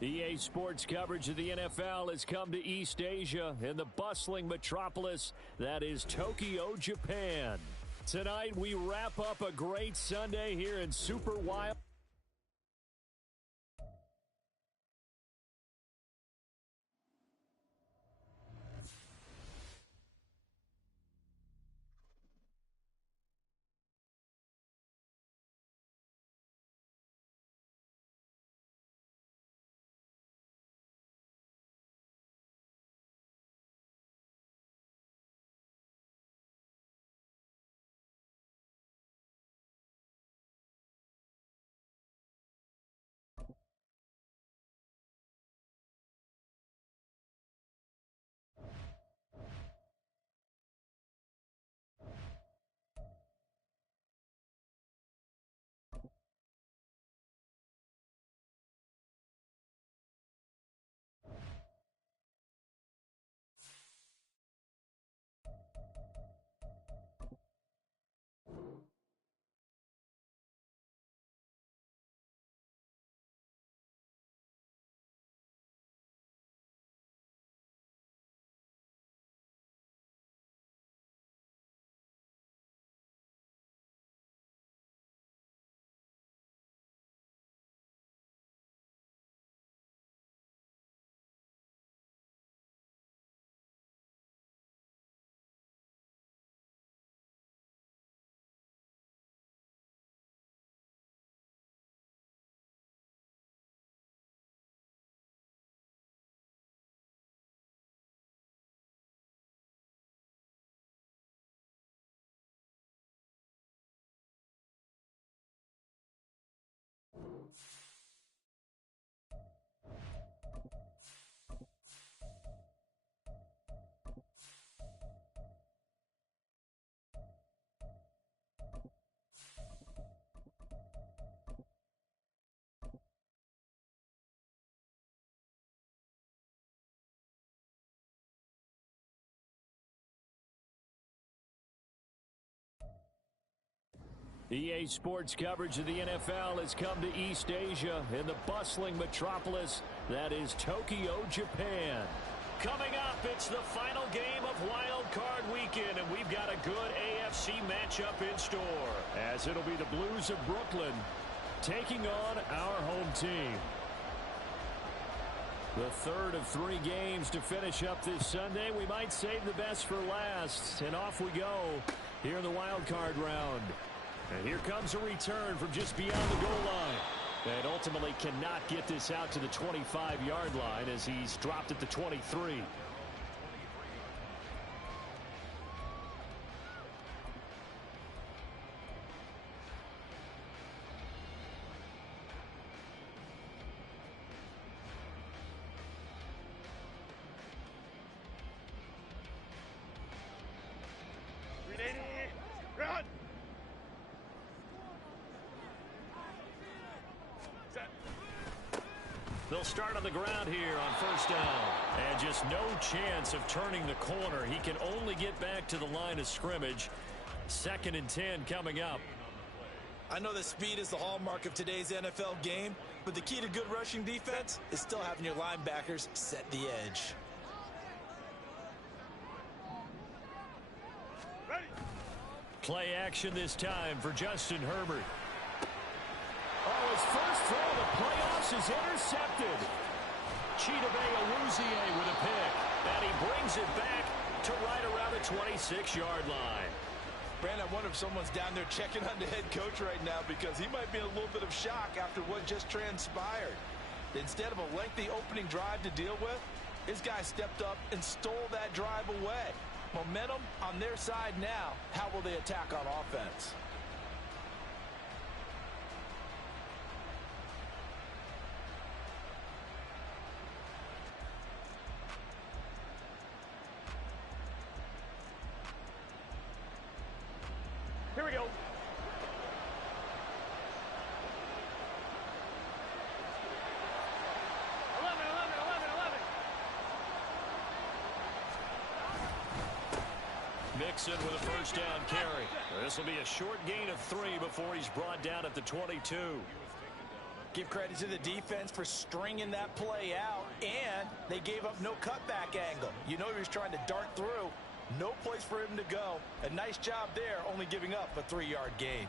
EA Sports coverage of the NFL has come to East Asia in the bustling metropolis that is Tokyo, Japan. Tonight, we wrap up a great Sunday here in Super Wild. EA Sports coverage of the NFL has come to East Asia in the bustling metropolis that is Tokyo, Japan. Coming up, it's the final game of Wild Card Weekend, and we've got a good AFC matchup in store, as it'll be the Blues of Brooklyn taking on our home team. The third of 3 games to finish up this Sunday. We might save the best for last, and off we go here in the Wild Card round. And here comes a return from just beyond the goal line. And ultimately cannot get this out to the 25-yard line as he's dropped at the 23. Run! They'll start on the ground here on first down. And just no chance of turning the corner. He can only get back to the line of scrimmage. 2nd and 10 coming up. I know that speed is the hallmark of today's NFL game, but the key to good rushing defense is still having your linebackers set the edge. Ready! Play action this time for Justin Herbert. Oh, his first throw of the playoffs is intercepted. Chidobe Awuzie with a pick. And he brings it back to right around the 26-yard line. Brandon, I wonder if someone's down there checking on the head coach right now, because he might be in a little bit of shock after what just transpired. Instead of a lengthy opening drive to deal with, his guy stepped up and stole that drive away. Momentum on their side now. How will they attack on offense? Here we go. Mixon with a first down carry. This will be a short gain of 3 before he's brought down at the 22. Give credit to the defense for stringing that play out, and they gave up no cutback angle. You know he was trying to dart through. No place for him to go. A nice job there, only giving up a 3-yard gain.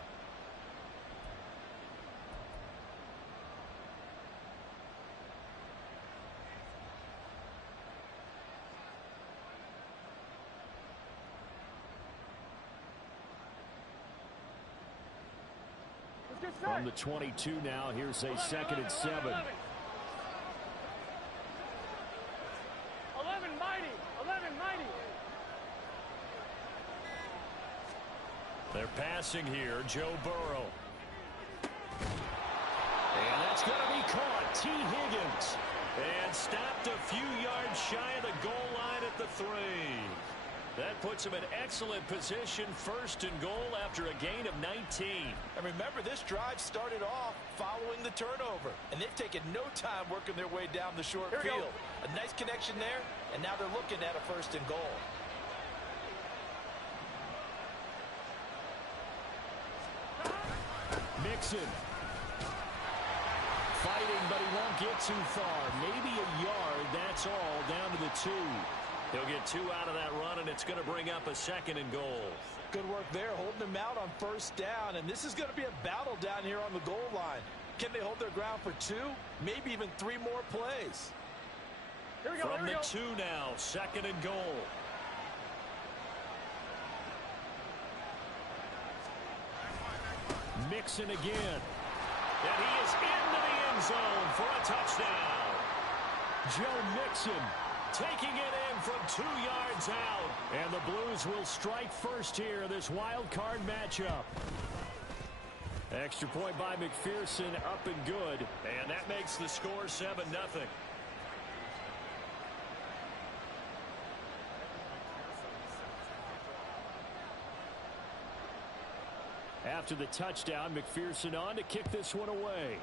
From the 22 now, here's a 2nd and 7. 11 mighty. 11 mighty. They're passing here, Joe Burrow. And that's going to be caught. T. Higgins. And stopped a few yards shy of the goal line at the 3. That puts him in excellent position, 1st and goal after a gain of 19. And remember, this drive started off following the turnover, and they've taken no time working their way down the short field. A nice connection there, and now they're looking at a 1st and goal. Mixon. Fighting, but he won't get too far. Maybe a yard, that's all, down to the 2. He'll get 2 out of that run, and it's going to bring up a 2nd and goal. Good work there, holding them out on 1st down, and this is going to be a battle down here on the goal line. Can they hold their ground for 2, maybe even 3 more plays? Here we go, From the 2 now, 2nd and goal. Mixon again. And he is into the end zone for a touchdown. Joe Mixon taking it in from 2 yards out. And the Blues will strike first here, this wild card matchup. Extra point by McPherson, up and good. And that makes the score 7-0. After the touchdown, McPherson on to kick this one away.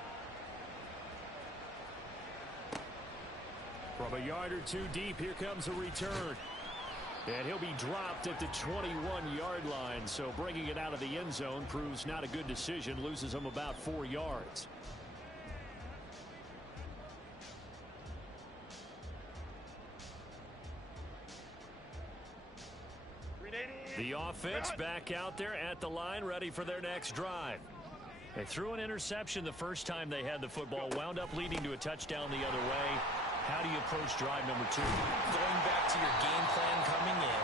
From a yard or 2 deep, here comes a return. And he'll be dropped at the 21-yard line, so bringing it out of the end zone proves not a good decision, loses him about 4 yards. The offense back out there at the line, ready for their next drive. They threw an interception the first time they had the football, wound up leading to a touchdown the other way. How do you approach drive number 2? Going back to your game plan coming in,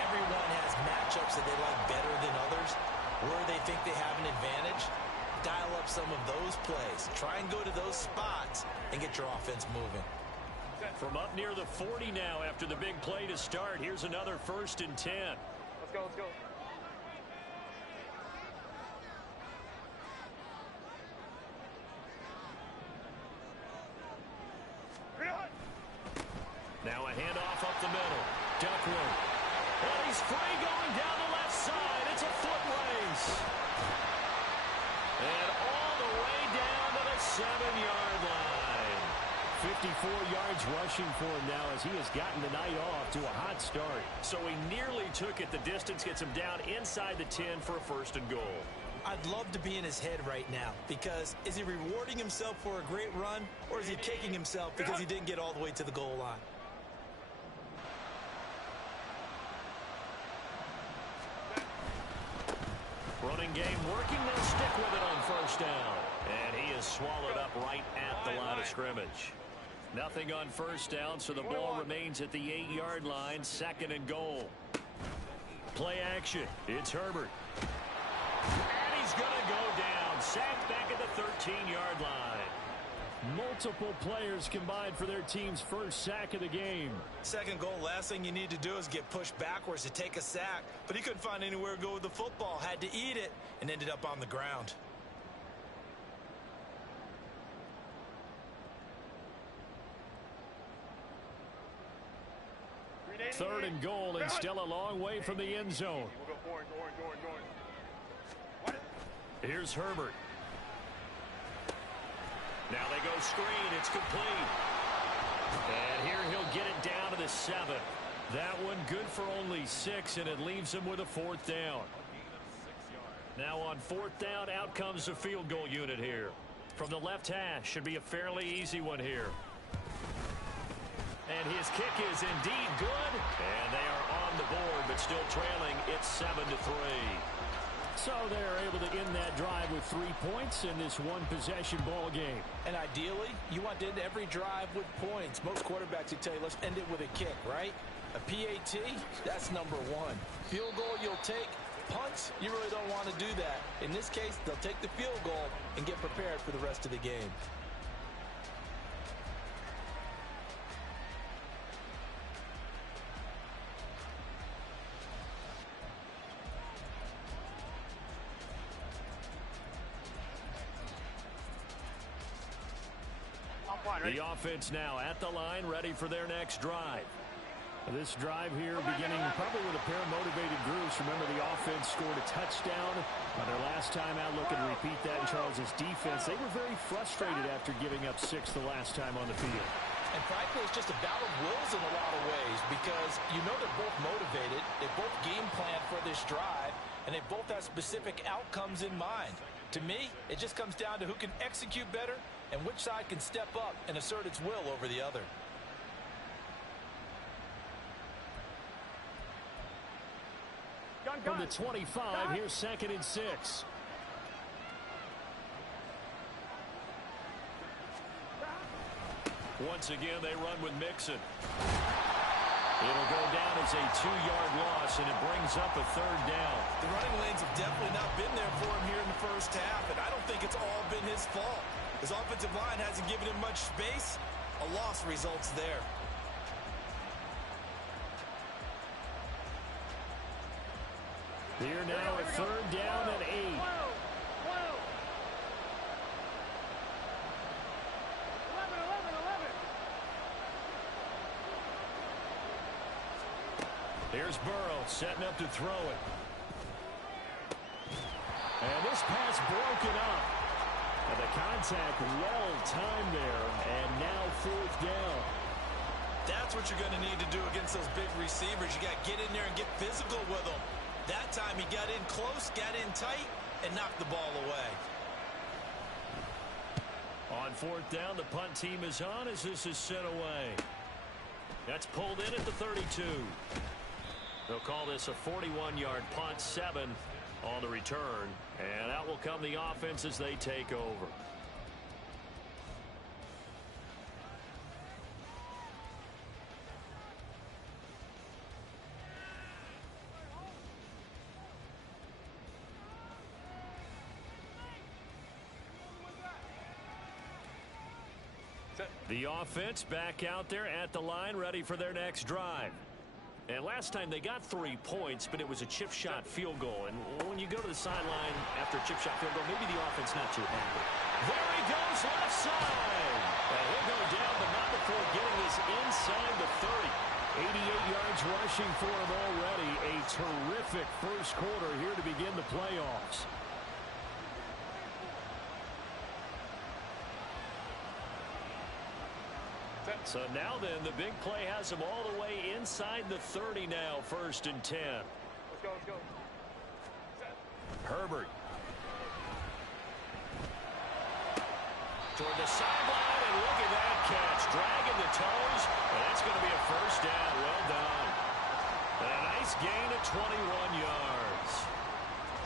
everyone has matchups that they like better than others. Where they think they have an advantage, dial up some of those plays. Try and go to those spots and get your offense moving. From up near the 40 now after the big play to start, here's another 1st and 10. Let's go, let's go. Now a handoff up the middle. Duckworth. And he's free going down the left side. It's a foot race. And all the way down to the 7-yard line. 54 yards rushing for him now as he has gotten the night off to a hot start. So he nearly took it the distance, gets him down inside the 10 for a 1st and goal. I'd love to be in his head right now, because is he rewarding himself for a great run, or is he kicking himself because he didn't get all the way to the goal line? Running game working, they'll stick with it on 1st down. And he is swallowed up right at the line of scrimmage. Nothing on 1st down, so the ball remains at the 8-yard line, 2nd and goal. Play action. It's Herbert. And he's going to go down. Sacked back at the 13-yard line. Multiple players combined for their team's first sack of the game. 2nd goal, last thing you need to do is get pushed backwards to take a sack. But he couldn't find anywhere to go with the football. Had to eat it and ended up on the ground. Third and goal, and still a long way from the end zone. Here's Herbert. Now they go screen. It's complete. And here he'll get it down to the 7. That one good for only 6, and it leaves him with a 4th down. Now on 4th down, out comes the field goal unit here. From the left hash, should be a fairly easy one here. And his kick is indeed good. And they are on the board, but still trailing. It's 7-3. So they're able to end that drive with 3 points in this one-possession ball game. And ideally, you want to end every drive with points. Most quarterbacks would tell you, let's end it with a kick, right? A PAT, that's number one. Field goal you'll take. Punts, you really don't want to do that. In this case, they'll take the field goal and get prepared for the rest of the game. The offense now at the line, ready for their next drive. This drive here beginning probably with a pair of motivated groups. Remember, the offense scored a touchdown on their last time out. Look and repeat that in Charles' defense. They were very frustrated after giving up 6 the last time on the field. And frankly, it's just a battle of wills in a lot of ways because you know they're both motivated. They both game plan for this drive, and they both have specific outcomes in mind. To me, it just comes down to who can execute better and which side can step up and assert its will over the other. From the 25, here's 2nd and 6. Once again, they run with Mixon. It'll go down as a 2-yard loss, and it brings up a 3rd down. The running lanes have definitely not been there for him here in the first half, and I don't think it's all been his fault. His offensive line hasn't given him much space. A loss results there. Here now a 3rd down and 8. 11. Here's Burrow setting up to throw it. And this pass broken up. And the contact well timed there. And now 4th down. That's what you're going to need to do against those big receivers. You got to get in there and get physical with them. That time he got in close, got in tight, and knocked the ball away. On 4th down, the punt team is on as this is sent away. That's pulled in at the 32. They'll call this a 41-yard punt, 7 on the return. And out will come the offense as they take over. The offense back out there at the line, ready for their next drive. And last time they got 3 points, but it was a chip shot field goal. And when you go to the sideline after a chip shot field goal, maybe the offense not too happy. There he goes, left side. And he'll go down, but not before getting this inside the 30. 88 yards rushing for him already. A terrific first quarter here to begin the playoffs. So now then, the big play has him all the way inside the 30 now, 1st and 10. Let's go, let's go. Herbert. Toward the sideline, and look at that catch. Dragging the toes, and that's going to be a 1st down. Well done. And a nice gain of 21 yards.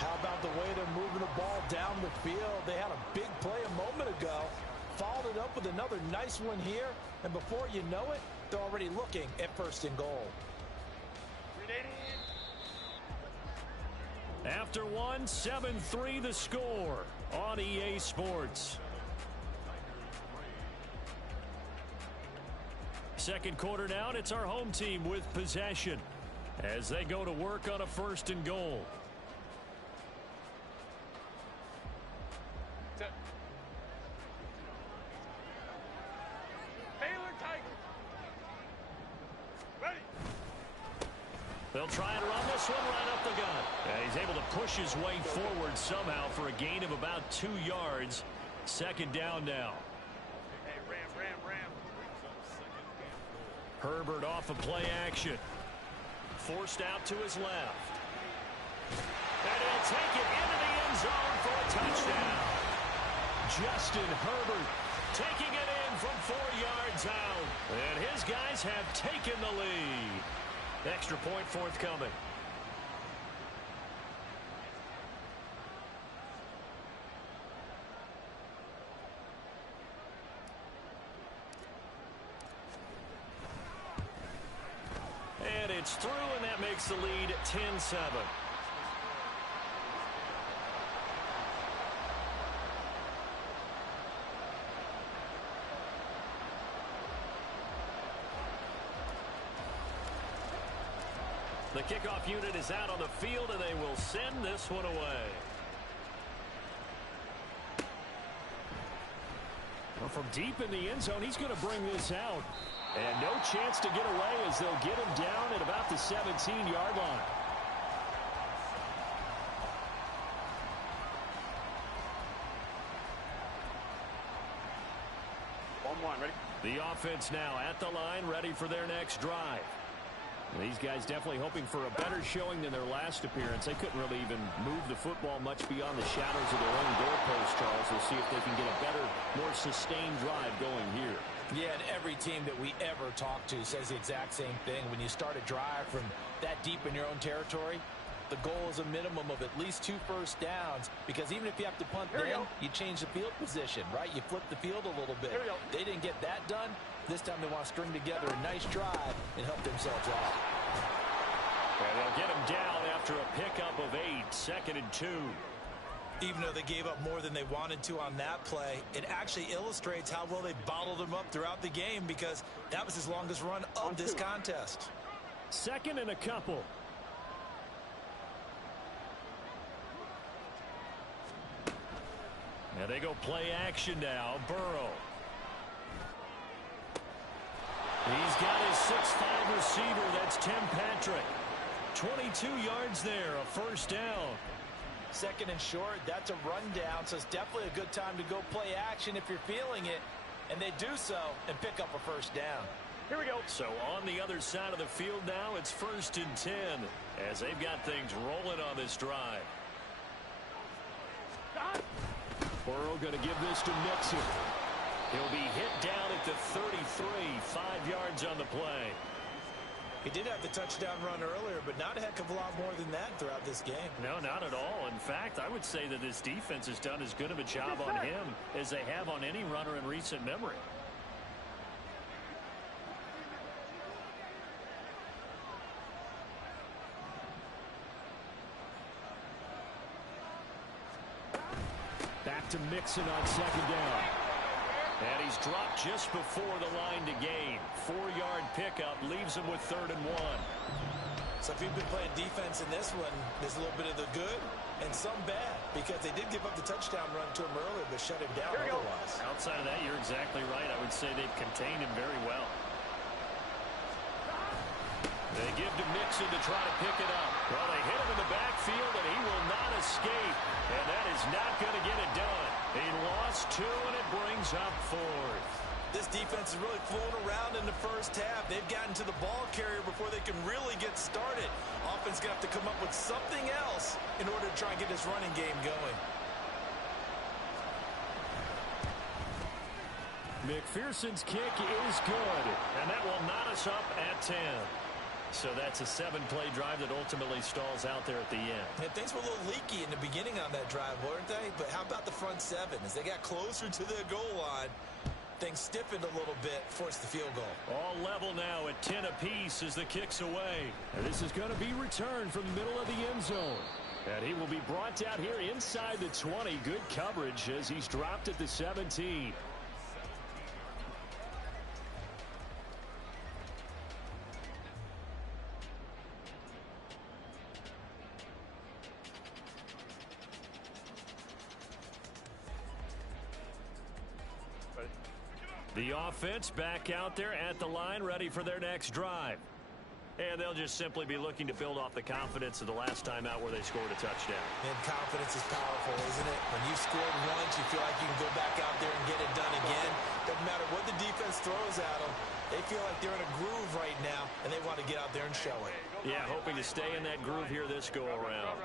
How about the way they're moving the ball down the field? They had a big play a moment ago. Followed it up with another nice one here. And before you know it, they're already looking at 1st and goal. After one, 7-3 the score on EA Sports. Second quarter now, and it's our home team with possession as they go to work on a 1st and goal. They'll try and run this one right up the gut. And he's able to push his way forward somehow for a gain of about 2 yards. 2nd down now. Hey, ram. Herbert off of play action. Forced out to his left. And he'll take it into the end zone for a touchdown. Justin Herbert taking it in from 4 yards out. And his guys have taken the lead. Extra point forthcoming. And it's through, and that makes the lead 10-7. The kickoff unit is out on the field, and they will send this one away. Well, from deep in the end zone, he's going to bring this out. And no chance to get away as they'll get him down at about the 17-yard line. Ready? The offense now at the line, ready for their next drive. These guys definitely hoping for a better showing than their last appearance. They couldn't really even move the football much beyond the shadows of their own goalpost, Charles. We'll see if they can get a better, more sustained drive going here. Yeah, and every team that we ever talk to says the exact same thing. When you start a drive from that deep in your own territory, the goal is a minimum of at least 2 first downs, because even if you have to punt then, you change the field position, right? You flip the field a little bit. They didn't get that done. This time they want to string together a nice drive and help themselves out. And they'll get him down after a pickup of 8, 2nd and 2. Even though they gave up more than they wanted to on that play, it actually illustrates how well they bottled him up throughout the game, because that was his longest run of this contest. 2nd and a couple. And they go play action now. Burrow. He's got his 6'5" receiver. That's Tim Patrick. 22 yards there, a first down. 2nd and short, that's a rundown, so it's definitely a good time to go play action if you're feeling it. And they do so and pick up a first down. Here we go. So on the other side of the field now, it's 1st and 10 as they've got things rolling on this drive. Burrow going to give this to Mixon. He'll be hit down at the 33, 5 yards on the play. He did have the touchdown run earlier, but not a heck of a lot more than that throughout this game. No, not at all. In fact, I would say that this defense has done as good of a job on him as they have on any runner in recent memory. Back to Mixon on 2nd down. And he's dropped just before the line to gain. 4-yard pickup leaves him with 3rd and 1. So if you've been playing defense in this one, there's a little bit of the good and some bad, because they did give up the touchdown run to him earlier, but shut him down otherwise. Outside of that, you're exactly right. I would say they've contained him very well. They give to Mixon to try to pick it up. Well, they hit him in the backfield, and he will not escape. And that is not going to get it done. He lost 2, and it brings up 4th. This defense is really flown around in the first half. They've gotten to the ball carrier before they can really get started. Offense going to have to come up with something else in order to try and get this running game going. McPherson's kick is good, and that will knot us up at 10. So that's a 7-play drive that ultimately stalls out there at the end. And things were a little leaky in the beginning on that drive, weren't they? But how about the front 7? As they got closer to the goal line, things stiffened a little bit, forced the field goal. All level now at 10 apiece as the kick's away. And this is going to be returned from the middle of the end zone. And he will be brought down here inside the 20. Good coverage as he's dropped at the 17. The offense back out there at the line, ready for their next drive. And they'll just simply be looking to build off the confidence of the last time out where they scored a touchdown. And confidence is powerful, isn't it? When you've scored once, you feel like you can go back out there and get it done again. Doesn't matter what the defense throws at them. They feel like they're in a groove right now, and they want to get out there and show it. Yeah, hoping to stay in that groove here this go-around.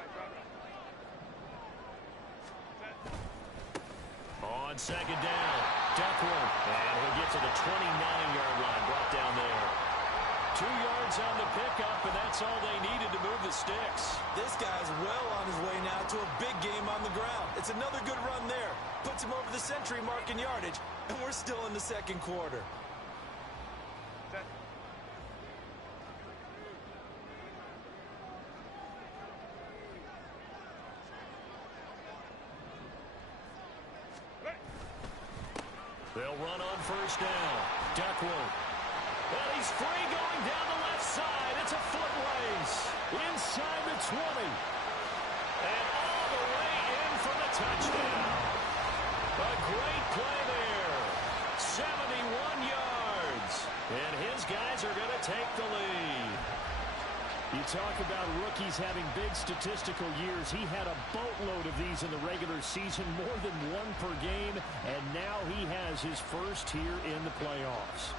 On second down, Duckworth, and he'll get to the 29-yard line, brought down there. 2 yards on the pickup, and that's all they needed to move the sticks. This guy's well on his way now to a big game on the ground. It's another good run there. Puts him over the century mark in yardage, and we're still in the second quarter. They'll run on first down. Duckworth. Well, he's free going down the left side. It's a foot race. Inside the 20. And all the way in for the touchdown. A great play there. 71 yards. And his guys are going to take the lead. You talk about rookies having big statistical years. He had a boatload of these in the regular season, more than one per game, and now he has his first here in the playoffs.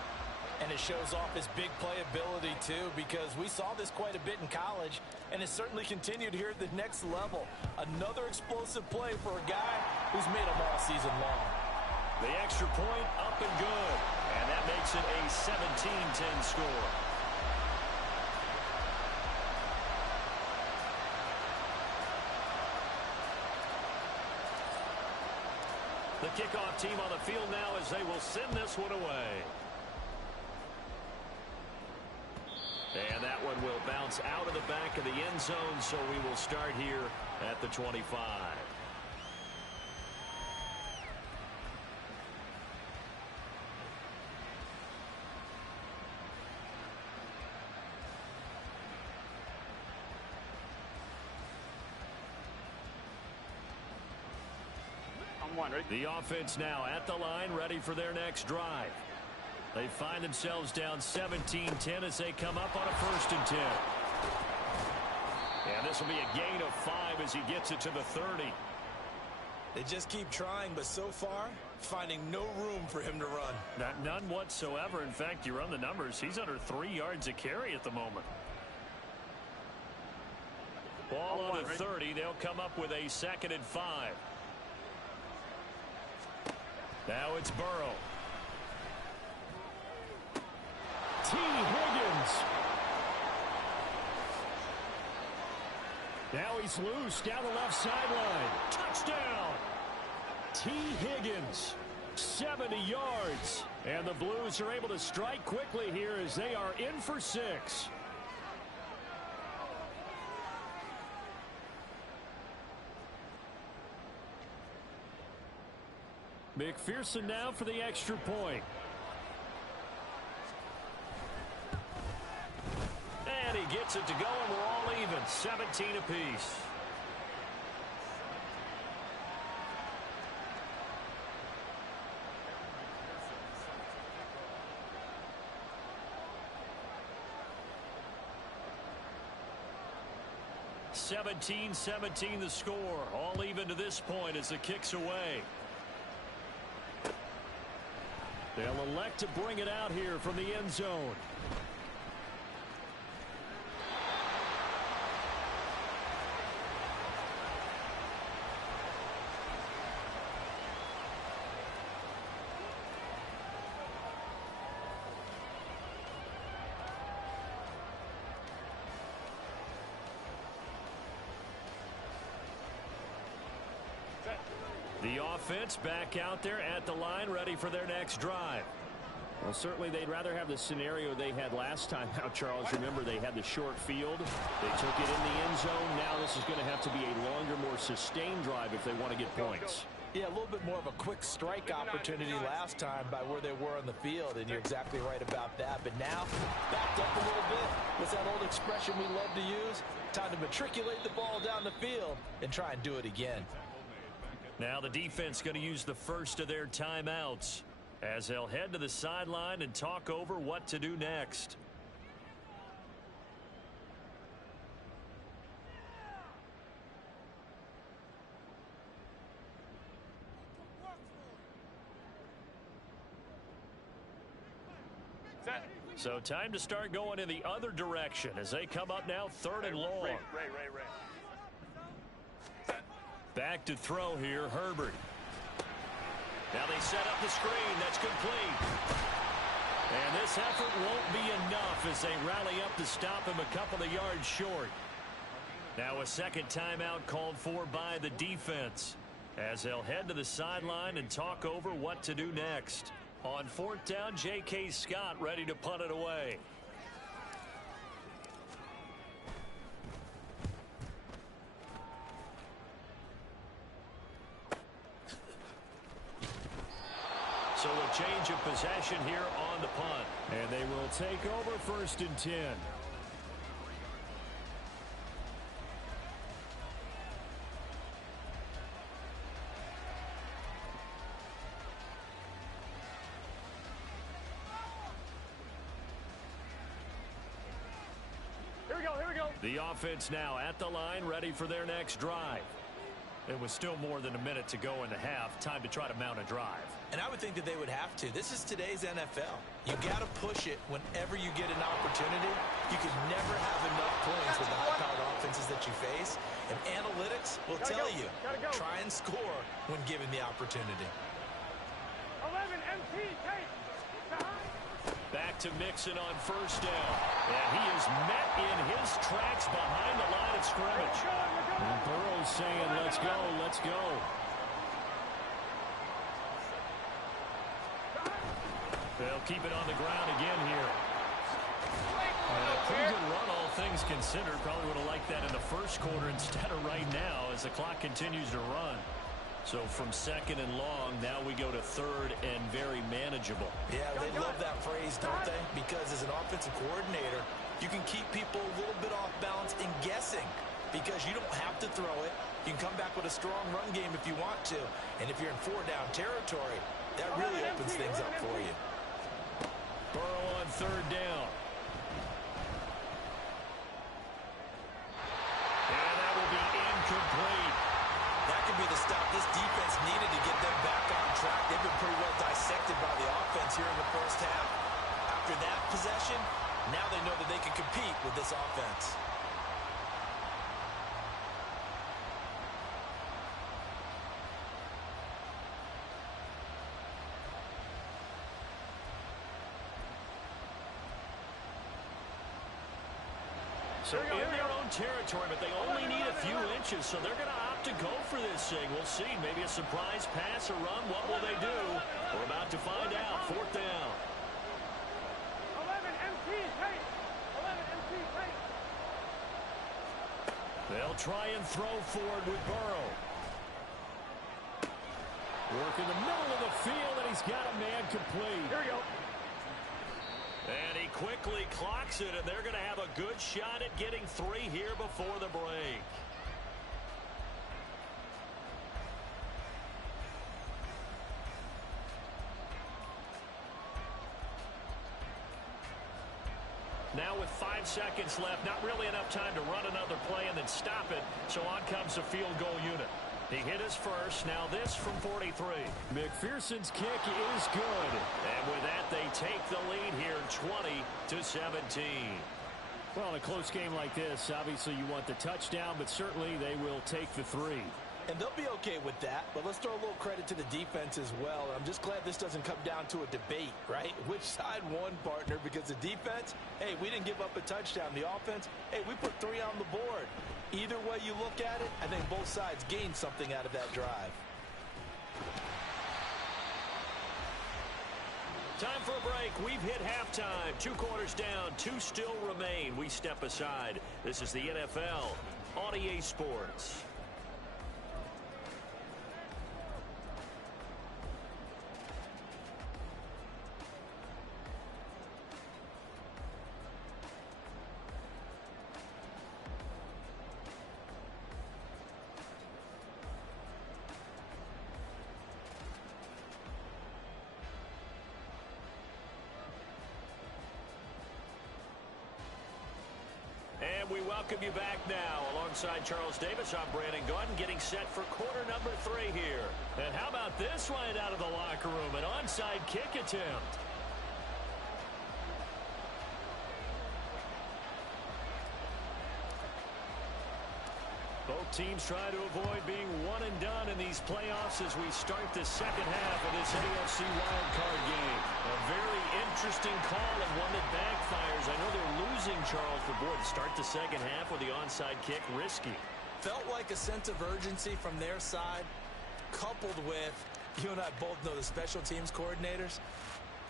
And it shows off his big playability, too, because we saw this quite a bit in college, and it certainly continued here at the next level. Another explosive play for a guy who's made them all season long. The extra point up and good, and that makes it a 17-10 score. The kickoff team on the field now as they will send this one away. And that one will bounce out of the back of the end zone, so we will start here at the 25. The offense now at the line, ready for their next drive. They find themselves down 17-10 as they come up on a 1st and 10. And this will be a gain of 5 as he gets it to the 30. They just keep trying, but so far, finding no room for him to run. None whatsoever. In fact, you run the numbers. He's under 3 yards a carry at the moment. Ball on the 30. They'll come up with a 2nd and 5. Now it's Burrow. T. Higgins. Now he's loose down the left sideline. Touchdown. T. Higgins. 70 yards. And the Blues are able to strike quickly here as they are in for 6. McPherson now for the extra point. And he gets it to go, and we're all even. 17 apiece. (17-17) the score. All even to this point as the kick's away. They'll elect to bring it out here from the end zone. The offense back out there at the line, ready for their next drive. Well, certainly they'd rather have the scenario they had last time out, Charles. Remember, they had the short field. They took it in the end zone. Now this is going to have to be a longer, more sustained drive if they want to get points. Yeah, a little bit more of a quick strike opportunity last time by where they were on the field, and you're exactly right about that. But now, backed up a little bit. What's that old expression we love to use? Time to matriculate the ball down the field and try and do it again. Now the defense going to use the first of their timeouts as they'll head to the sideline and talk over what to do next. So time to start going in the other direction as they come up now 3rd and long. Back to throw here, Herbert. Now they set up the screen. That's complete. And this effort won't be enough as they rally up to stop him a couple of yards short. Now a second timeout called for by the defense as they'll head to the sideline and talk over what to do next. On fourth down, J.K. Scott ready to punt it away. So a change of possession here on the punt. And they will take over 1st and 10. Here we go. The offense now at the line, ready for their next drive. It was still more than a minute to go in the half. Time to try to mount a drive. And I would think that they would have to. This is today's NFL. You got to push it whenever you get an opportunity. You can never have enough points with the high-powered offenses that you face. And analytics will tell you, try and score when given the opportunity. 11 MT, take. Back to Mixon on 1st down. And he is met in his tracks behind the line of scrimmage. And Burrow's saying, let's go, let's go. They'll keep it on the ground again here. A pretty good run, all things considered. Probably would have liked that in the first quarter instead of right now as the clock continues to run. So from 2nd and long, now we go to 3rd and very manageable. Yeah, they love that phrase, don't they? Because as an offensive coordinator, you can keep people a little bit off balance and guessing because you don't have to throw it. You can come back with a strong run game if you want to. And if you're in 4-down territory, that really opens things up for you. Burrow on 3rd down. And that will be incomplete. That could be the stop this defense needed to get them back on track. They've been pretty well dissected by the offense here in the first half. After that possession, now they know that they can compete with this offense. So in their own territory, but they only need a few inches, so they're going to opt to go for this thing. We'll see. Maybe a surprise pass or run. What will they do? We're about to find out. 4th down. 11 MT, take. 11 MT, take. They'll try and throw forward with Burrow. Work in the middle of the field, and he's got a man complete. Here we go. And he quickly clocks it, and they're going to have a good shot at getting 3 here before the break. Now with 5 seconds left, not really enough time to run another play and then stop it, so on comes the field goal unit. He hit his first. Now this from 43. McPherson's kick is good. And with that, they take the lead here 20-17. Well, in a close game like this, obviously you want the touchdown, but certainly they will take the 3. And they'll be okay with that, but let's throw a little credit to the defense as well. I'm just glad this doesn't come down to a debate, right? Which side won, partner? Because the defense, hey, we didn't give up a touchdown. The offense, hey, we put 3 on the board. Either way you look at it, I think both sides gained something out of that drive. Time for a break. We've hit halftime. 2 quarters down. 2 still remain. We step aside. This is the NFL on EA Sports. And we welcome you back now. Alongside Charles Davis, I'm Brandon Gaudin, getting set for quarter number 3 here. And how about this right out of the locker room? An onside kick attempt. Both teams try to avoid being one and done in these playoffs as we start the second half of this AFC wildcard game. A very interesting call and one that backfires. I know they're losing, Charles, but boy, to start the second half with the onside kick, risky. Felt like a sense of urgency from their side, coupled with, you and I both know the special teams coordinators,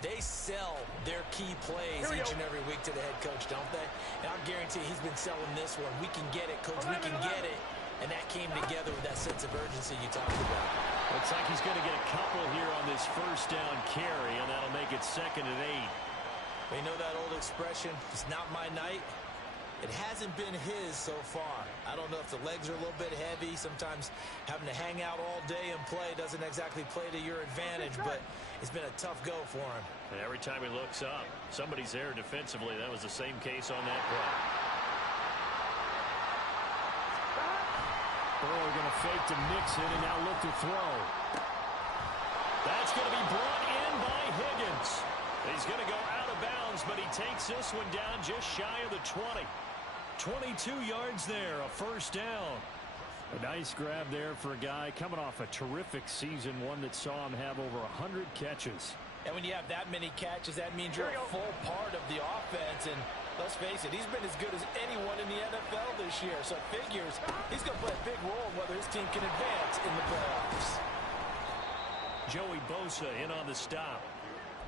they sell their key plays each and every week to the head coach, don't they? And I guarantee he's been selling this one. We can get it, coach, we can get it. And that came together with that sense of urgency you talked about. Looks like he's going to get a couple here on this first down carry, and that'll make it 2nd and 8. We know that old expression, it's not my night. It hasn't been his so far. I don't know if the legs are a little bit heavy. Sometimes having to hang out all day and play doesn't exactly play to your advantage, but it's been a tough go for him. And every time he looks up, somebody's there defensively. That was the same case on that play. Burrow going to fake to Mixon and now look to throw. That's going to be brought in by Higgins. He's going to go out of bounds, but he takes this one down just shy of the 20. 22 yards there, a first down. A nice grab there for a guy coming off a terrific season, one that saw him have over 100 catches. And when you have that many catches, that means you're a full part of the offense. And let's face it, he's been as good as anyone in the NFL this year. So it figures he's going to play a big role in whether his team can advance in the playoffs. Joey Bosa in on the stop.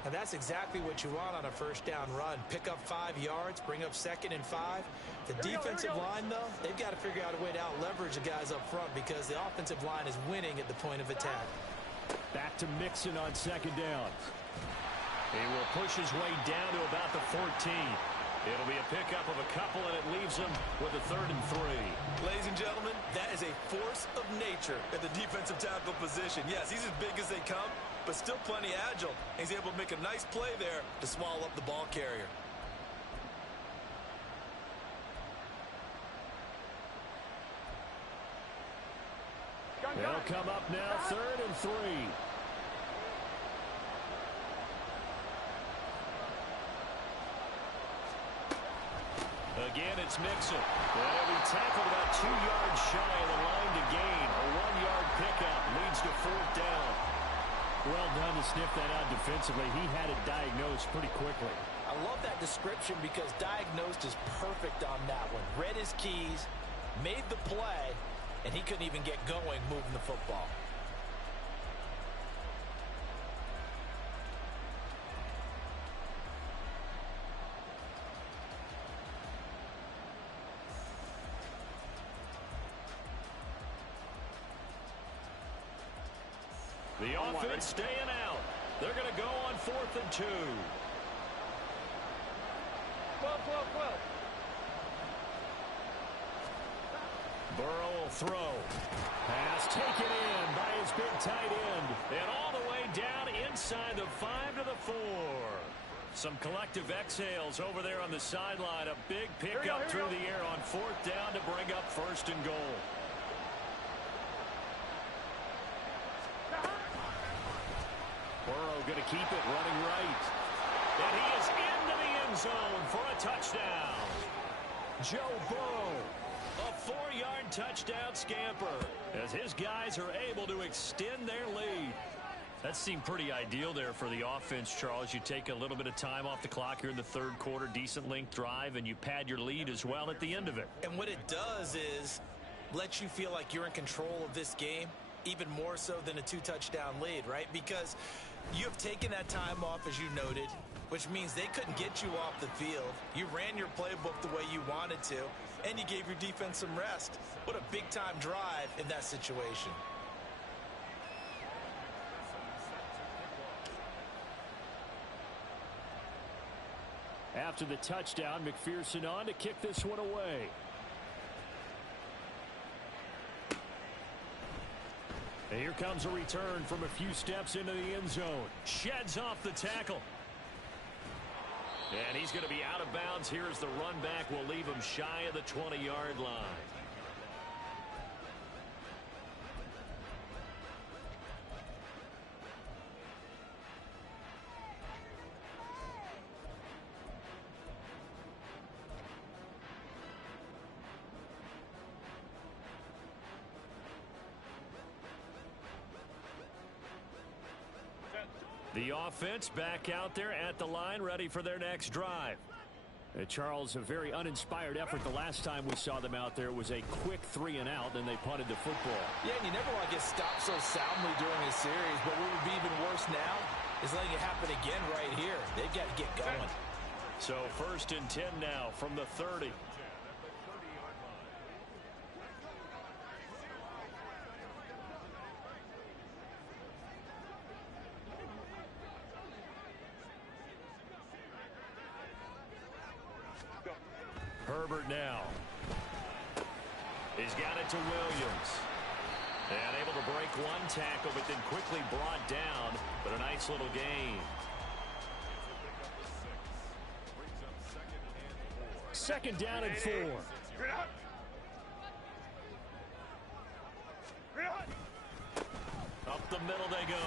And that's exactly what you want on a first down run. Pick up 5 yards, bring up 2nd and 5. The defensive line, though, they've got to figure out a way to out-leverage the guys up front because the offensive line is winning at the point of attack. Back to Mixon on 2nd down. He will push his way down to about the 14. It'll be a pickup of a couple, and it leaves him with a 3rd and 3. Ladies and gentlemen, that is a force of nature at the defensive tackle position. Yes, he's as big as they come, but still plenty agile. He's able to make a nice play there to swallow up the ball carrier. They'll come up now, 3rd and 3. Again, it's Mixon. And he'll be tackled about 2 yards shy of the line to gain. A 1-yard pickup leads to 4th down. Well done to sniff that out defensively. He had it diagnosed pretty quickly. I love that description because diagnosed is perfect on that one. Read his keys, made the play, and he couldn't even get going moving the football. The offense staying out. They're going to go on 4th and 2. 12. Burrow will throw. Pass taken in by his big tight end. And all the way down inside the 5 to the 4. Some collective exhales over there on the sideline. A big pickup through the air on 4th down to bring up 1st and goal. Burrow going to keep it running right. And he is into the end zone for a touchdown. Joe Burrow, a 4-yard touchdown scamper as his guys are able to extend their lead. That seemed pretty ideal there for the offense, Charles. You take a little bit of time off the clock here in the 3rd quarter, decent length drive, and you pad your lead as well at the end of it. And what it does is let you feel like you're in control of this game, even more so than a 2-touchdown lead, right? Because you have taken that time off, as you noted, which means they couldn't get you off the field. You ran your playbook the way you wanted to, and you gave your defense some rest. What a big-time drive in that situation. After the touchdown, McPherson on to kick this one away. And here comes a return from a few steps into the end zone. Sheds off the tackle. And he's going to be out of bounds here as the run back will leave him shy of the 20-yard line. The offense back out there at the line, ready for their next drive. Charles, a very uninspired effort the last time we saw them out there. It was a quick 3-and-out, and they punted the football. Yeah, and you never want to get stopped so soundly during a series, but what would be even worse now is letting it happen again right here. They've got to get going. So 1st and 10 now from the 30. Herbert now. He's got it to Williams. And able to break one tackle, but then quickly brought down. But a nice little gain. 2nd down and 4. Up the middle they go.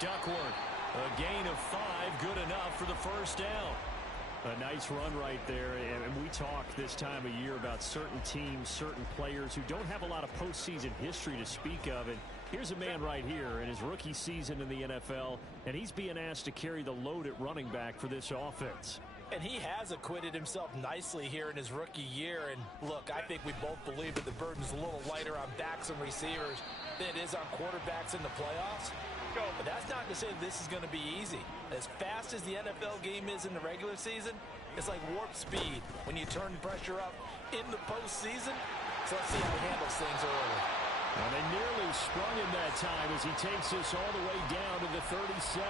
Duckworth. A gain of 5. Good enough for the 1st down. A nice run right there, and we talk this time of year about certain teams, certain players who don't have a lot of postseason history to speak of. And here's a man right here in his rookie season in the NFL, and he's being asked to carry the load at running back for this offense. And he has acquitted himself nicely here in his rookie year. And look, I think we both believe that the burden's a little lighter on backs and receivers than it is on quarterbacks in the playoffs. But that's not to say this is going to be easy. As fast as the NFL game is in the regular season, it's like warp speed when you turn pressure up in the postseason. So let's see how he handles things early. Well, they nearly sprung him that time as he takes this all the way down to the 37.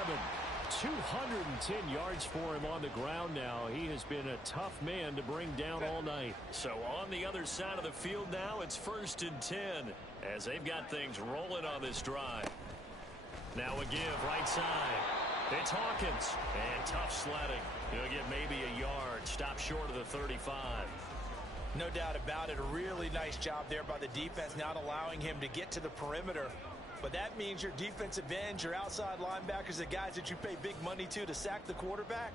210 yards for him on the ground now. He has been a tough man to bring down all night. So on the other side of the field now, it's 1st and 10 as they've got things rolling on this drive. Now a give right side. It's Hawkins. And tough sledding. He'll get maybe a yard. Stop short of the 35. No doubt about it. A really nice job there by the defense, not allowing him to get to the perimeter. But that means your defensive ends, your outside linebackers, the guys that you pay big money to sack the quarterback,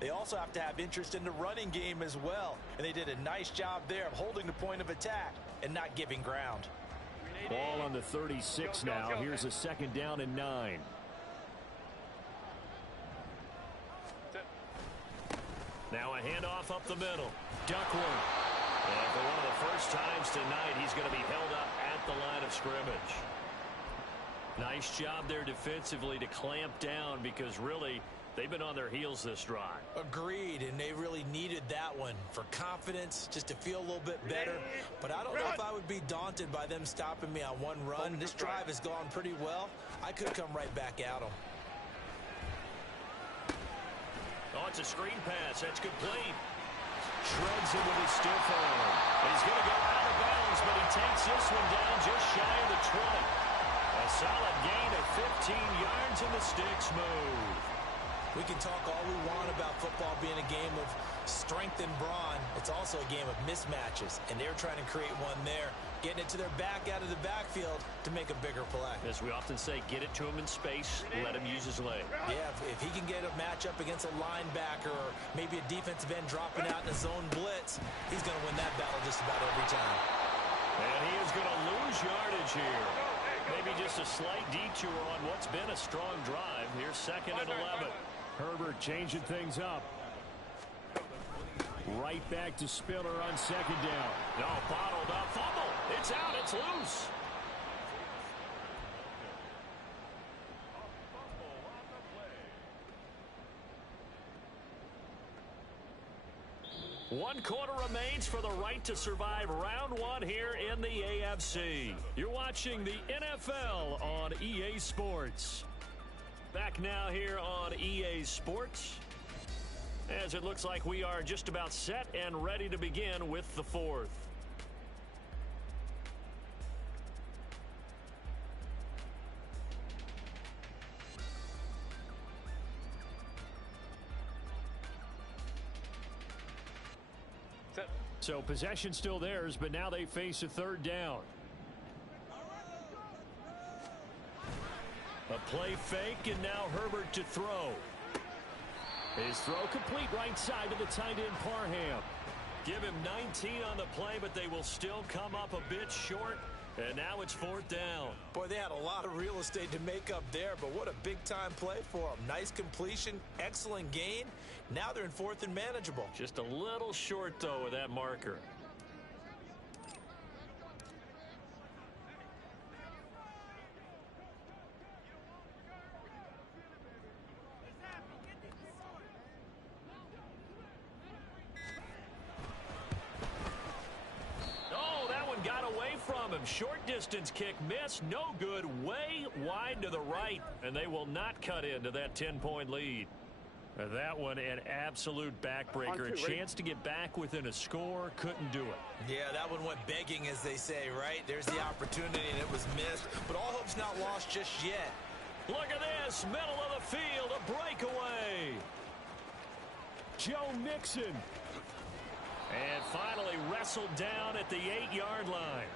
they also have to have interest in the running game as well. And they did a nice job there of holding the point of attack and not giving ground. Ball on the 36 now. Here's a 2nd down and 9. Now a handoff up the middle. Duckworth. And for one of the first times tonight, he's going to be held up at the line of scrimmage. Nice job there defensively to clamp down because really they've been on their heels this drive. Agreed, and they really needed that one for confidence, just to feel a little bit better. But I don't know if I would be daunted by them stopping me on one run. This drive has gone pretty well. I could come right back at them. Oh, it's a screen pass. That's complete. Shreds it with his stiff arm. He's going to go out of bounds, but he takes this one down just shy of the 20. A solid gain of 15 yards, and the sticks move. We can talk all we want about football being a game of strength and brawn. It's also a game of mismatches, and they're trying to create one there, getting it to their back out of the backfield to make a bigger play. As we often say, get it to him in space, let him use his leg. Yeah, if he can get a matchup against a linebacker or maybe a defensive end dropping out in a zone blitz, he's going to win that battle just about every time. And he is going to lose yardage here. Maybe just a slight detour on what's been a strong drive. Here's 2nd and 11. Herbert changing things up. Right back to Spiller on 2nd down. No, bottled up. Fumble. It's out. It's loose. One quarter remains for the right to survive round 1 here in the AFC. You're watching the NFL on EA Sports. Back now here on EA Sports, as it looks like we are just about set and ready to begin with the 4th. So possession still theirs, but now they face a 3rd down. A play fake, and now Herbert to throw. His throw complete right side to the tight end Parham. Give him 19 on the play, but they will still come up a bit short. And now it's 4th down. Boy, they had a lot of real estate to make up there, but what a big-time play for them. Nice completion, excellent gain. Now they're in 4th and manageable. Just a little short, though, with that marker. Short distance kick missed, no good, way wide to the right, and they will not cut into that 10-point lead. That one an absolute backbreaker. A chance to get back within a score, couldn't do it. Yeah, that one went begging, as they say, right? There's the opportunity, and it was missed, but all hope's not lost just yet. Look at this, middle of the field, a breakaway. Joe Mixon. And finally wrestled down at the 8-yard line.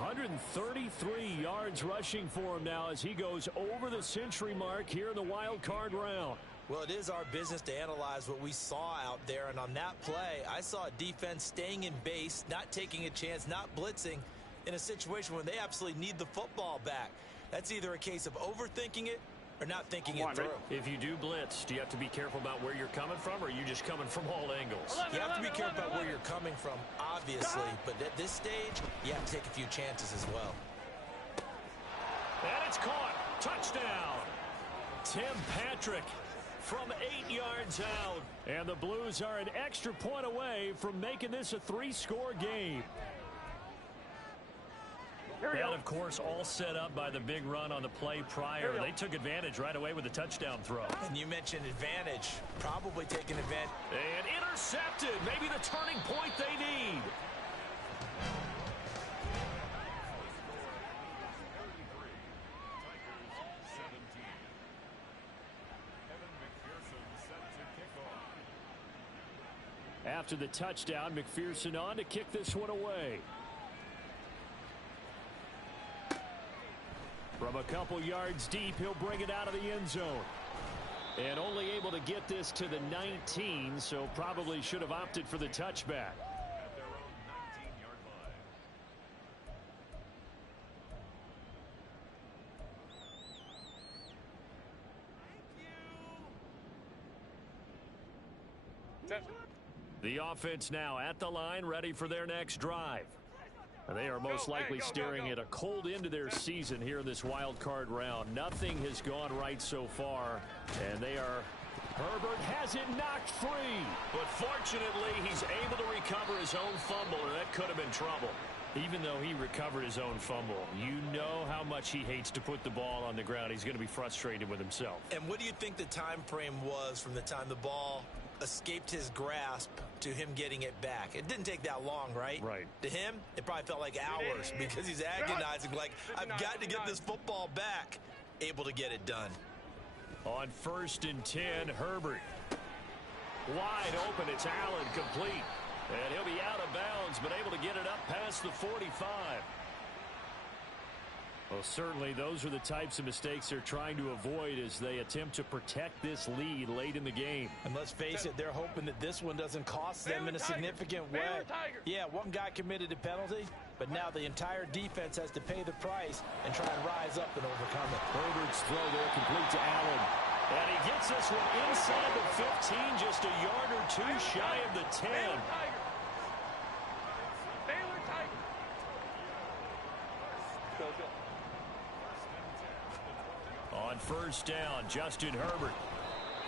133 yards rushing for him now as he goes over the century mark here in the wild card round. Well, it is our business to analyze what we saw out there, and on that play, I saw a defense staying in base, not taking a chance, not blitzing, in a situation where they absolutely need the football back. That's either a case of overthinking it or not thinking it through. If you do blitz, do you have to be careful about where you're coming from, or are you just coming from all angles? You have to be careful about where you're coming from, obviously, but at this stage, you have to take a few chances as well. And it's caught. Touchdown. Tim Patrick from 8 yards out. And the Blues are an extra point away from making this a 3-score game. And, of course, all set up by the big run on the play prior. They took advantage right away with the touchdown throw. And you mentioned advantage. Probably taking advantage. And intercepted. Maybe the turning point they need. After the touchdown, McPherson on to kick this one away. From a couple yards deep, he'll bring it out of the end zone. And only able to get this to the 19, so probably should have opted for the touchback. The offense now at the line, ready for their next drive. They are most likely staring at a cold end to their season here in this wild card round. Nothing has gone right so far, and they are... Herbert has it knocked free. But fortunately, he's able to recover his own fumble, or that could have been trouble. Even though he recovered his own fumble, you know how much he hates to put the ball on the ground. He's going to be frustrated with himself. And what do you think the time frame was from the time the ball escaped his grasp to him getting it back? It didn't take that long, right? Right. To him, it probably felt like hours because he's agonizing, like, I've got to get this football back. Able to get it done. On 1st and 10, Herbert. Wide open, it's Allen, complete. And he'll be out of bounds, but able to get it up past the 45. Well, certainly those are the types of mistakes they're trying to avoid as they attempt to protect this lead late in the game. And let's face it, they're hoping that this one doesn't cost them in a significant way. Yeah, one guy committed a penalty, but now the entire defense has to pay the price and try and rise up and overcome it. Herbert's throw there complete to Allen. And he gets this one inside the 15, just a yard or two shy of the 10. Baylor Tiger. On 1st down, Justin Herbert.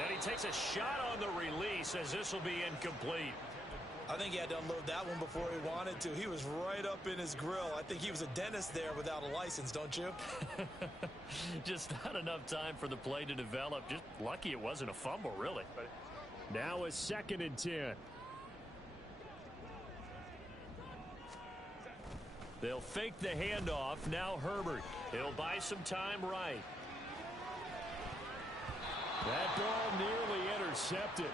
And he takes a shot on the release as this will be incomplete. I think he had to unload that one before he wanted to. He was right up in his grill. I think he was a dentist there without a license, don't you? Just not enough time for the play to develop. Just lucky it wasn't a fumble, really. Now a 2nd and 10. They'll fake the handoff. Now Herbert. He'll buy some time right. That ball nearly intercepted.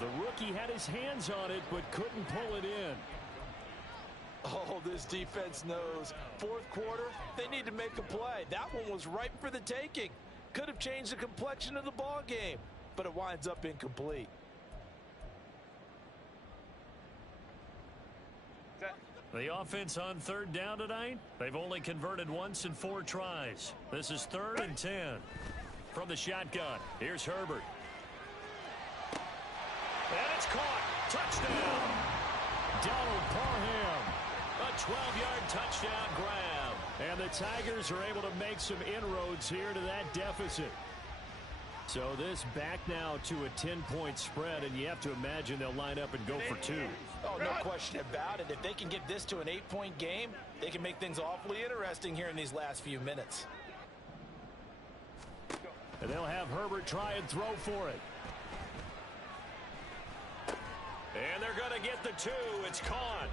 The rookie had his hands on it, but couldn't pull it in. Oh, this defense knows. 4th quarter, they need to make a play. That one was ripe for the taking. Could have changed the complexion of the ball game, but it winds up incomplete. The offense on third down tonight, they've only converted once in 4 tries. This is 3rd and 10. From the shotgun, here's Herbert. And it's caught. Touchdown. Donald Parham. A 12-yard touchdown grab. And the Tigers are able to make some inroads here to that deficit. So this back now to a 10-point spread, and you have to imagine they'll line up and go for 2. Oh, no question about it. If they can get this to an 8-point game, they can make things awfully interesting here in these last few minutes. And they'll have Herbert try and throw for it. And they're going to get the 2. It's caught.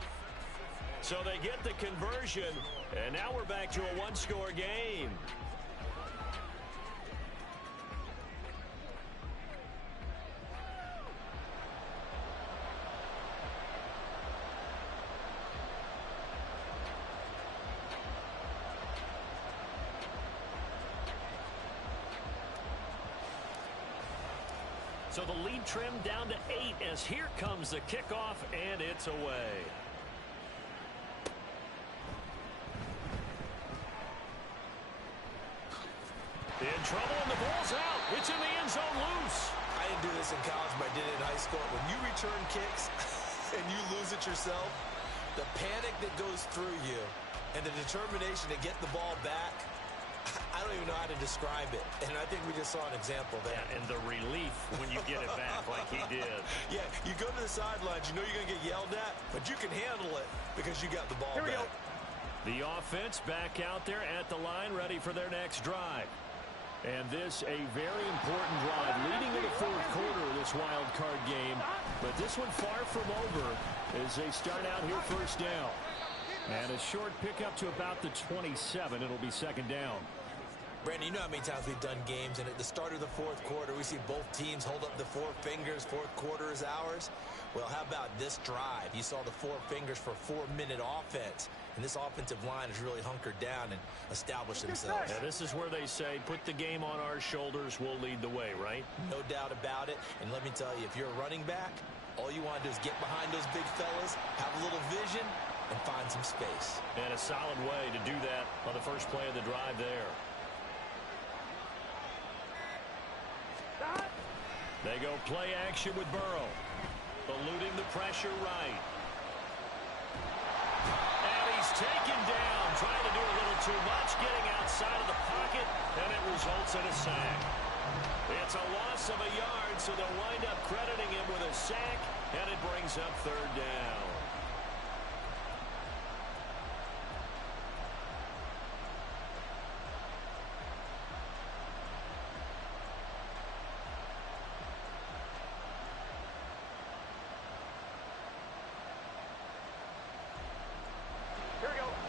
So they get the conversion, and now we're back to a 1-score game. So the lead trimmed down to 8 as here comes the kickoff, and it's away. In trouble, and the ball's out. It's in the end zone loose. I didn't do this in college, but I did it in high school. When you return kicks and you lose it yourself, the panic that goes through you and the determination to get the ball back, I don't even know how to describe it. And I think we just saw an example there. Yeah, and the relief when you get it back like he did. Yeah, you go to the sidelines, you know you're going to get yelled at, but you can handle it because you got the ball Here we back. go. The offense back out there at the line, ready for their next drive. And this a very important drive leading in the 4th quarter of this wild card game. But this one far from over as they start out here first down. And a short pickup to about the 27. It'll be 2nd down. Brandon, you know how many times we've done games, and at the start of the 4th quarter, we see both teams hold up the 4 fingers, 4th quarter is ours. Well, how about this drive? You saw the 4 fingers for 4-minute offense, and this offensive line has really hunkered down and established themselves. Yeah, this is where they say, put the game on our shoulders, we'll lead the way, right? No doubt about it, and let me tell you, if you're a running back, all you want to do is get behind those big fellas, have a little vision, and find some space. And a solid way to do that on the first play of the drive there. They go play action with Burrow. Eluding the pressure right. And he's taken down. Trying to do a little too much. Getting outside of the pocket. And it results in a sack. It's a loss of a yard, so they'll wind up crediting him with a sack. And it brings up 3rd down.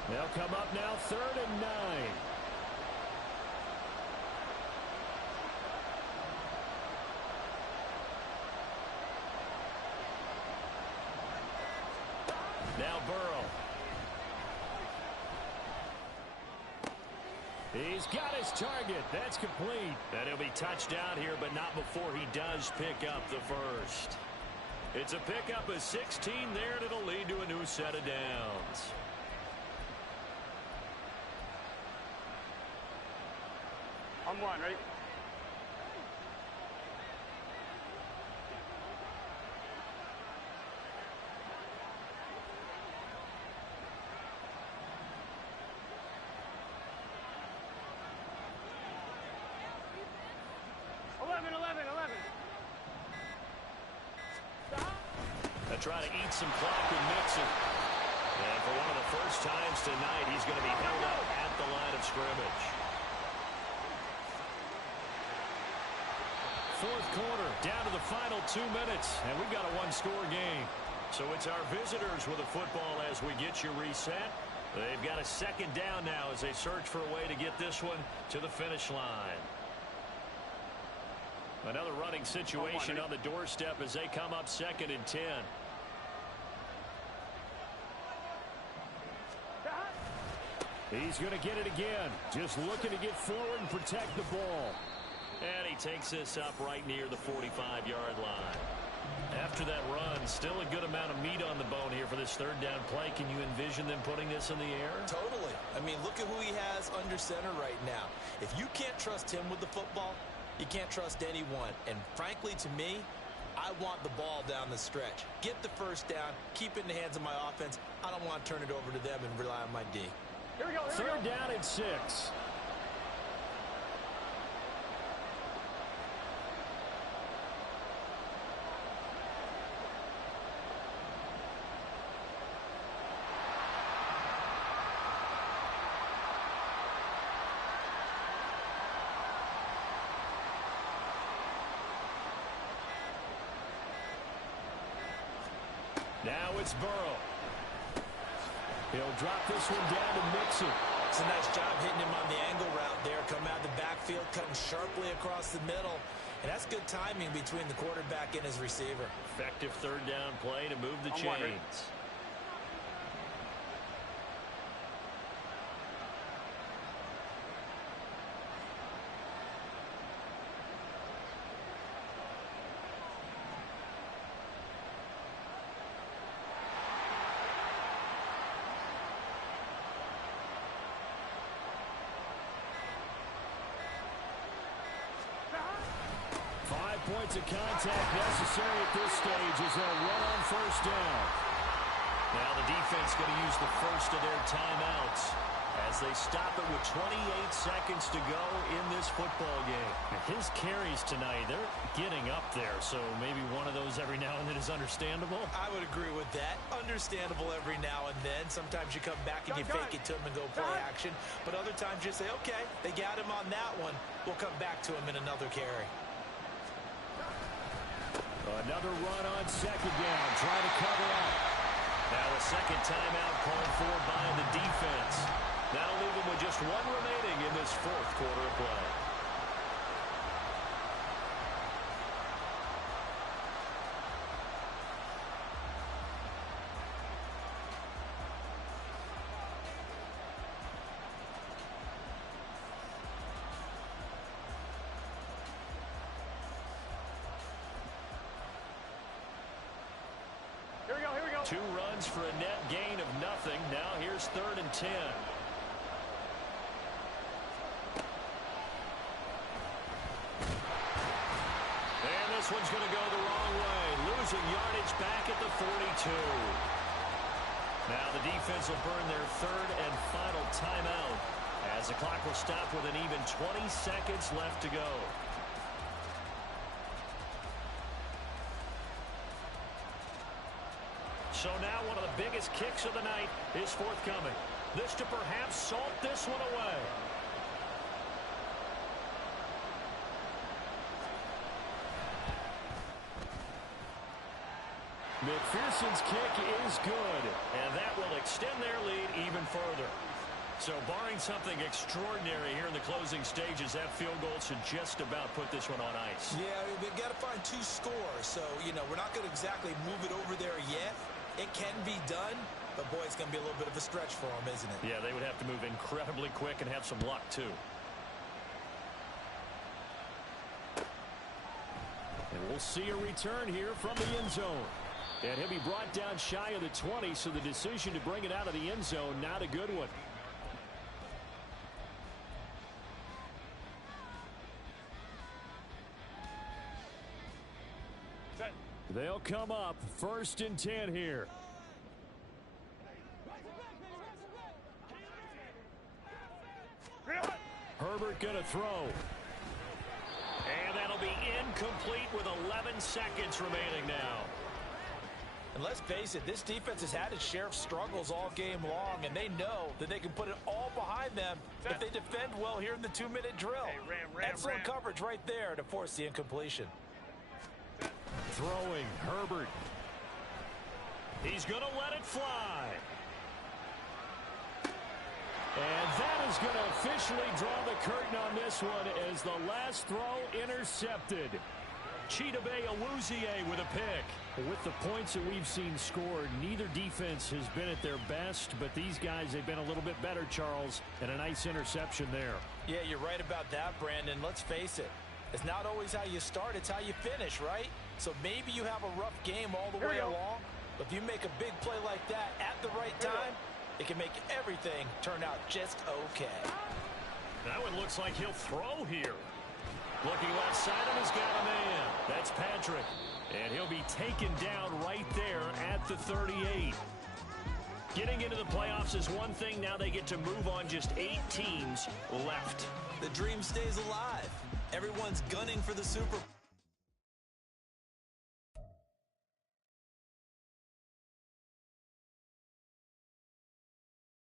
They'll come up now 3rd and 9. Now Burrow. He's got his target. That's complete. And he'll be touched out here, but not before he does pick up the first. It's a pickup of 16 there, and it'll lead to a new set of downs. On 1, ready? Try to eat some clock with Mixon. And for one of the first times tonight, he's going to be held up at the line of scrimmage. 4th quarter, down to the final 2 minutes, and we've got a 1-score game. So it's our visitors with the football as we get you reset. They've got a 2nd down now as they search for a way to get this one to the finish line. Another running situation on the doorstep as they come up 2nd and 10. He's going to get it again. Just looking to get forward and protect the ball. And he takes this up right near the 45-yard line. After that run, still a good amount of meat on the bone here for this third down play. Can you envision them putting this in the air? Totally. I mean, look at who he has under center right now. If you can't trust him with the football, you can't trust anyone. And frankly, to me, I want the ball down the stretch. Get the first down, keep it in the hands of my offense. I don't want to turn it over to them and rely on my D. Here we go. Third down and 6. Now it's Burrow. He'll drop this one down to Mixon. It's a nice job hitting him on the angle route there. Come out of the backfield, cutting sharply across the middle. And that's good timing between the quarterback and his receiver. Effective third down play to move the chains. Points of contact necessary at this stage as they'll run on first down. Now the defense going to use the first of their timeouts as they stop it with 28 seconds to go in this football game. His carries tonight, they're getting up there, so maybe one of those every now and then is understandable. I would agree with that. Understandable every now and then. Sometimes you come back and you fake it to him and go play action, but other times you say, okay, they got him on that one. We'll come back to him in another carry. Another run on second down, trying to cover up. Now a second timeout called for by the defense. That'll leave them with just one remaining in this fourth quarter of play. Here we go. 2 runs for a net gain of nothing. Now here's 3rd and 10. And this one's going to go the wrong way. Losing yardage back at the 42. Now the defense will burn their 3rd and final timeout as the clock will stop with an even 20 seconds left to go. So now one of the biggest kicks of the night is forthcoming. This to perhaps salt this one away. McPherson's kick is good, and that will extend their lead even further. So barring something extraordinary here in the closing stages, that field goal should just about put this one on ice. Yeah, we've got to find 2 scores. So, you know, we're not going to exactly move it over there yet. It can be done, but boy, it's going to be a little bit of a stretch for them, isn't it? Yeah, they would have to move incredibly quick and have some luck, too. And we'll see a return here from the end zone. And he'll be brought down shy of the 20, so the decision to bring it out of the end zone, not a good one. They'll come up 1st and 10 here. Herbert going to throw. And that'll be incomplete with 11 seconds remaining now. And let's face it, this defense has had its share of struggles all game long, and they know that they can put it all behind them if they defend well here in the 2-minute drill. Excellent coverage right there to force the incompletion. Throwing, Herbert. He's going to let it fly. And that is going to officially draw the curtain on this one as the last throw intercepted. Chidobe Awuzie with a pick. With the points that we've seen scored, neither defense has been at their best, but these guys, they've been a little bit better, Charles, and a nice interception there. Yeah, you're right about that, Brandon. Let's face it. It's not always how you start, it's how you finish, right? So maybe you have a rough game all the way along, but if you make a big play like that at the right time, it can make everything turn out just okay. That one looks like he'll throw here. Looking left side of his got a man. That's Patrick. And he'll be taken down right there at the 38. Getting into the playoffs is one thing. Now they get to move on. Just 8 teams left. The dream stays alive. Everyone's gunning for the Super Bowl.